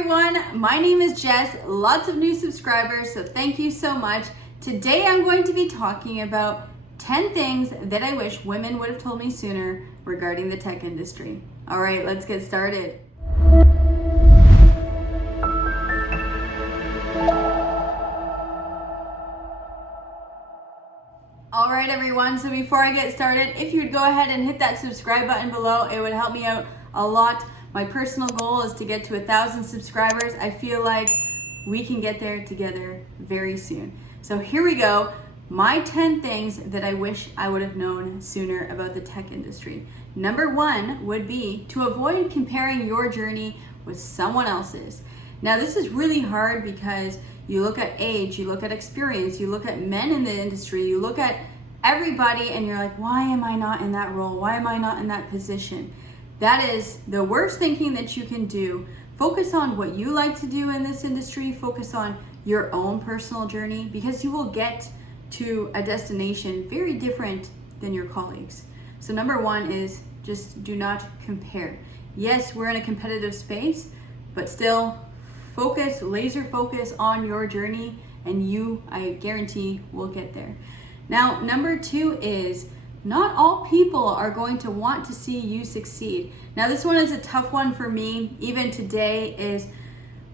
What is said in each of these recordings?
everyone, my name is Jess, lots of new subscribers, so thank you so much. Today I'm going to be talking about 10 things that I wish women would have told me sooner regarding the tech industry. All right, let's get started. All right, everyone, so before I get started, if you would go ahead and hit that subscribe button below, it would help me out a lot. My personal goal is to get to 1,000 subscribers. I feel like we can get there together very soon. So here we go. My 10 things that I wish I would have known sooner about the tech industry. Number 1 would be to avoid comparing your journey with someone else's. Now this is really hard because you look at age, you look at experience, you look at men in the industry, you look at everybody and you're like, why am I not in that role? Why am I not in that position? That is the worst thinking that you can do. Focus on what you like to do in this industry. Focus on your own personal journey because you will get to a destination very different than your colleagues. So number 1 is just do not compare. Yes, we're in a competitive space, but still focus, laser focus on your journey and you, I guarantee, will get there. Now, number 2 is not all people are going to want to see you succeed. Now this one is a tough one for me, even today, is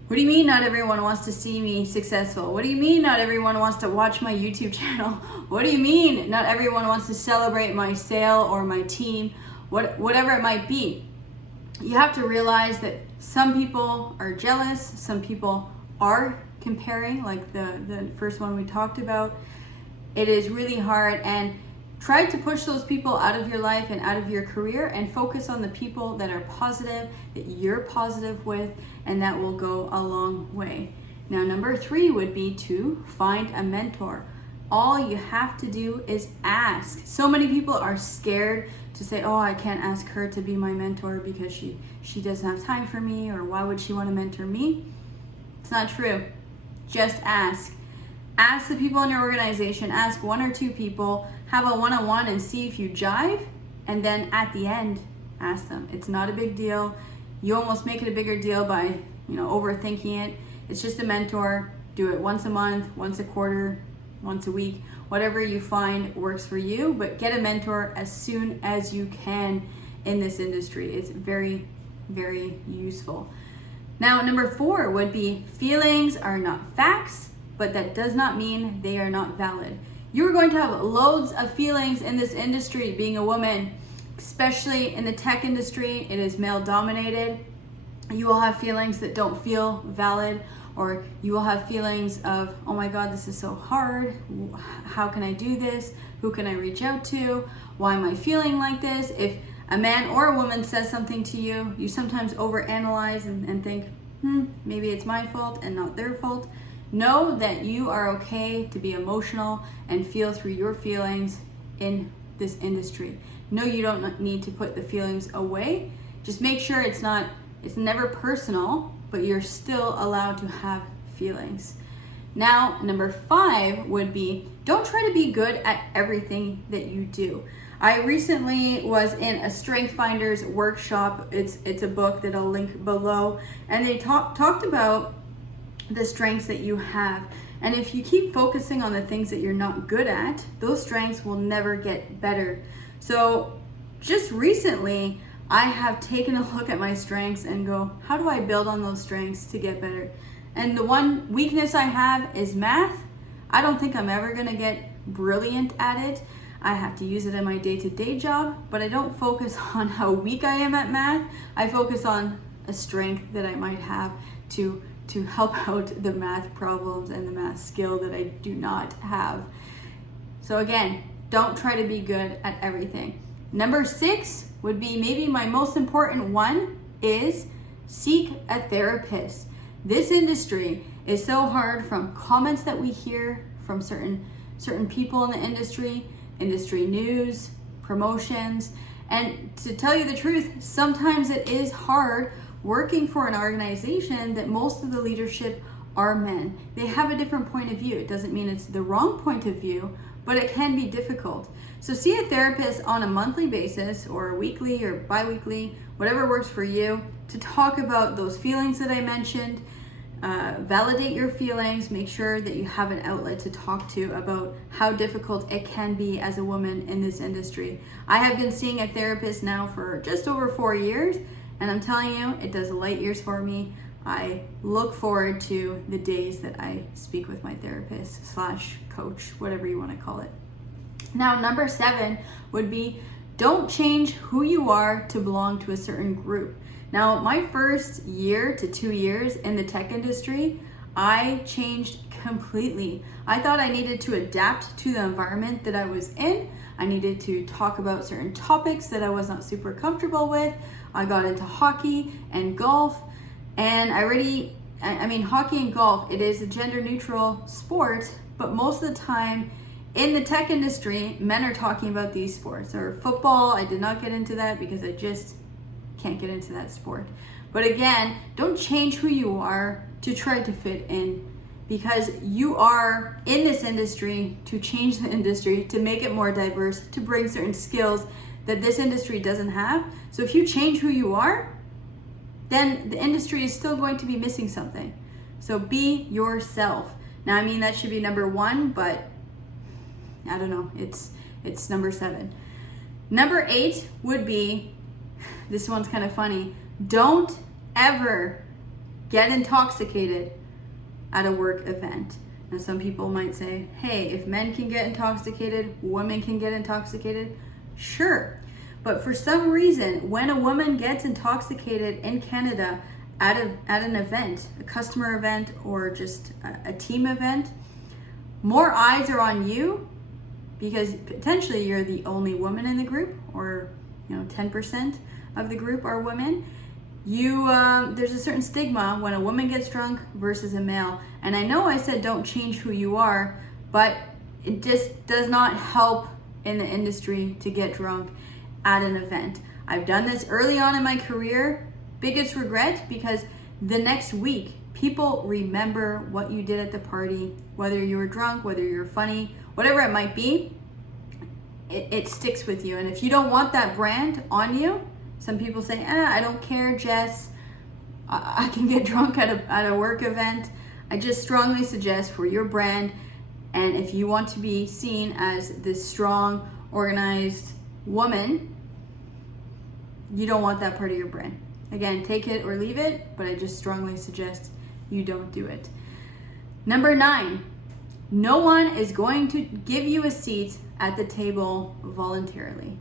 what do you mean not everyone wants to see me successful? What do you mean not everyone wants to watch my YouTube channel? What do you mean not everyone wants to celebrate my sale or my team? Whatever it might be. You have to realize that some people are jealous, some people are comparing, like the first one we talked about. It is really hard, and try to push those people out of your life and out of your career and focus on the people that are positive, that you're positive with, and that will go a long way. Now, number 3 would be to find a mentor. All you have to do is ask. So many people are scared to say, oh, I can't ask her to be my mentor because she doesn't have time for me, or why would she want to mentor me? It's not true. Just ask. Ask the people in your organization, ask 1 or 2 people, have a one-on-one and see if you jive, and then at the end, ask them. It's not a big deal. You almost make it a bigger deal by, overthinking it. It's just a mentor. Do it once a month, once a quarter, once a week, whatever you find works for you, but get a mentor as soon as you can in this industry. It's very, very useful. Now, number 4 would be feelings are not facts, but that does not mean they are not valid. You're going to have loads of feelings in this industry being a woman, especially in the tech industry. It is male dominated. You will have feelings that don't feel valid, or you will have feelings of, oh my God, this is so hard. How can I do this? Who can I reach out to? Why am I feeling like this? If a man or a woman says something to you, you sometimes overanalyze and think, maybe it's my fault and not their fault. Know that you are okay to be emotional and feel through your feelings in this industry. No, you don't need to put the feelings away. Just make sure it's never personal, but you're still allowed to have feelings. Now, number 5 would be, don't try to be good at everything that you do. I recently was in a Strength Finders workshop. It's a book that I'll link below, and they talked about the strengths that you have. And if you keep focusing on the things that you're not good at, those strengths will never get better. So just recently, I have taken a look at my strengths and go, how do I build on those strengths to get better? And the one weakness I have is math. I don't think I'm ever gonna get brilliant at it. I have to use it in my day-to-day job, but I don't focus on how weak I am at math. I focus on a strength that I might have to help out the math problems and the math skill that I do not have. So again, don't try to be good at everything. Number 6 would be maybe my most important one, is seek a therapist. This industry is so hard, from comments that we hear from certain people in the industry news, promotions, and to tell you the truth, sometimes it is hard working for an organization that most of the leadership are men. They have a different point of view. It doesn't mean it's the wrong point of view, but it can be difficult. So see a therapist on a monthly basis or weekly or bi-weekly, whatever works for you, to talk about those feelings that I mentioned. Validate your feelings, make sure that you have an outlet to talk to about how difficult it can be as a woman in this industry. I have been seeing a therapist now for just over 4 years, and I'm telling you, it does light years for me. I look forward to the days that I speak with my therapist / coach, whatever you want to call it. Now, number 7 would be, don't change who you are to belong to a certain group. Now, my first year to 2 years in the tech industry, I changed completely. I thought I needed to adapt to the environment that I was in. I needed to talk about certain topics that I was not super comfortable with. I got into hockey and golf, and hockey and golf, it is a gender neutral sport, but most of the time in the tech industry, men are talking about these sports. Or football, I did not get into that because I just can't get into that sport. But again, don't change who you are to try to fit in, because you are in this industry to change the industry, to make it more diverse, to bring certain skills that this industry doesn't have. So if you change who you are, then the industry is still going to be missing something. So be yourself. Now, I mean, that should be number 1, but I don't know, it's number 7. Number 8 would be, this one's kind of funny, don't ever get intoxicated at a work event. Now, some people might say, hey, if men can get intoxicated, women can get intoxicated. Sure. But for some reason, when a woman gets intoxicated in Canada at an event, a customer event or just a team event, more eyes are on you, because potentially you're the only woman in the group, or 10% of the group are women. There's a certain stigma when a woman gets drunk versus a male. And I know I said don't change who you are, but it just does not help in the industry to get drunk at an event. I've done this early on in my career. Biggest regret, because the next week people remember what you did at the party, whether you were drunk, whether you're funny, whatever it might be. It sticks with you. And if you don't want that brand on you, some people say, I don't care, Jess, I can get drunk at a work event. I just strongly suggest for your brand, and if you want to be seen as this strong, organized woman, you don't want that part of your brand. Again, take it or leave it, but I just strongly suggest you don't do it. Number 9, no one is going to give you a seat at the table voluntarily.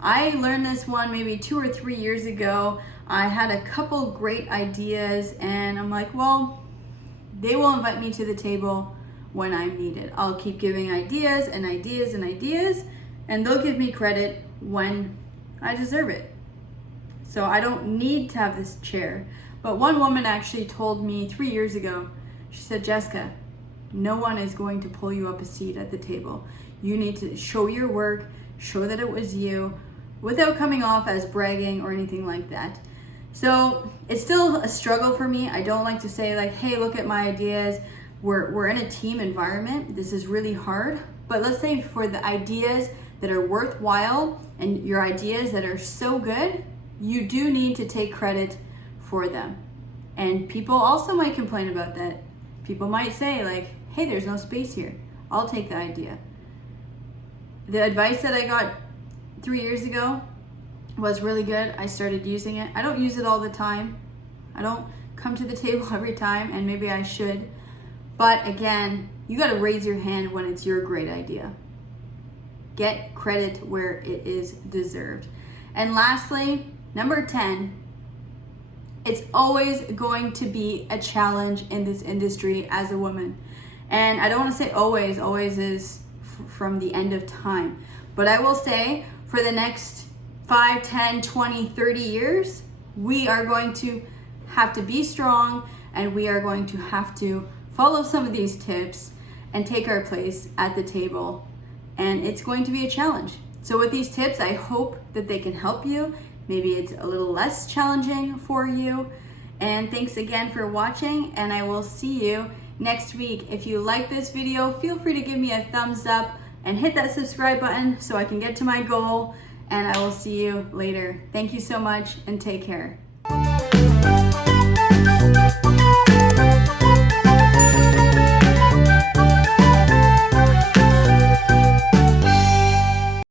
I learned this one maybe 2 or 3 years ago. I had a couple great ideas, and I'm like, well, they will invite me to the table when I'm needed. I'll keep giving ideas and ideas and ideas, and they'll give me credit when I deserve it. So I don't need to have this chair. But one woman actually told me 3 years ago, she said, Jessica, no one is going to pull you up a seat at the table. You need to show your work, show that it was you, without coming off as bragging or anything like that. So it's still a struggle for me. I don't like to say like, hey, look at my ideas. We're in a team environment. This is really hard. But let's say for the ideas that are worthwhile and your ideas that are so good, you do need to take credit for them. And people also might complain about that. People might say like, hey, there's no space here. I'll take the idea. The advice that I got 3 years ago was really good. I started using it. I don't use it all the time. I don't come to the table every time, and maybe I should. But again, you got to raise your hand when it's your great idea. Get credit where it is deserved. And lastly, number 10, it's always going to be a challenge in this industry as a woman. And I don't want to say always. Always is from the end of time. But I will say for the next 5, 10, 20, 30 years, we are going to have to be strong, and we are going to have to follow some of these tips and take our place at the table. And it's going to be a challenge. So with these tips, I hope that they can help you. Maybe it's a little less challenging for you. And thanks again for watching, and I will see you next week. If you like this video, feel free to give me a thumbs up, and hit that subscribe button so I can get to my goal, and I will see you later. Thank you so much and take care.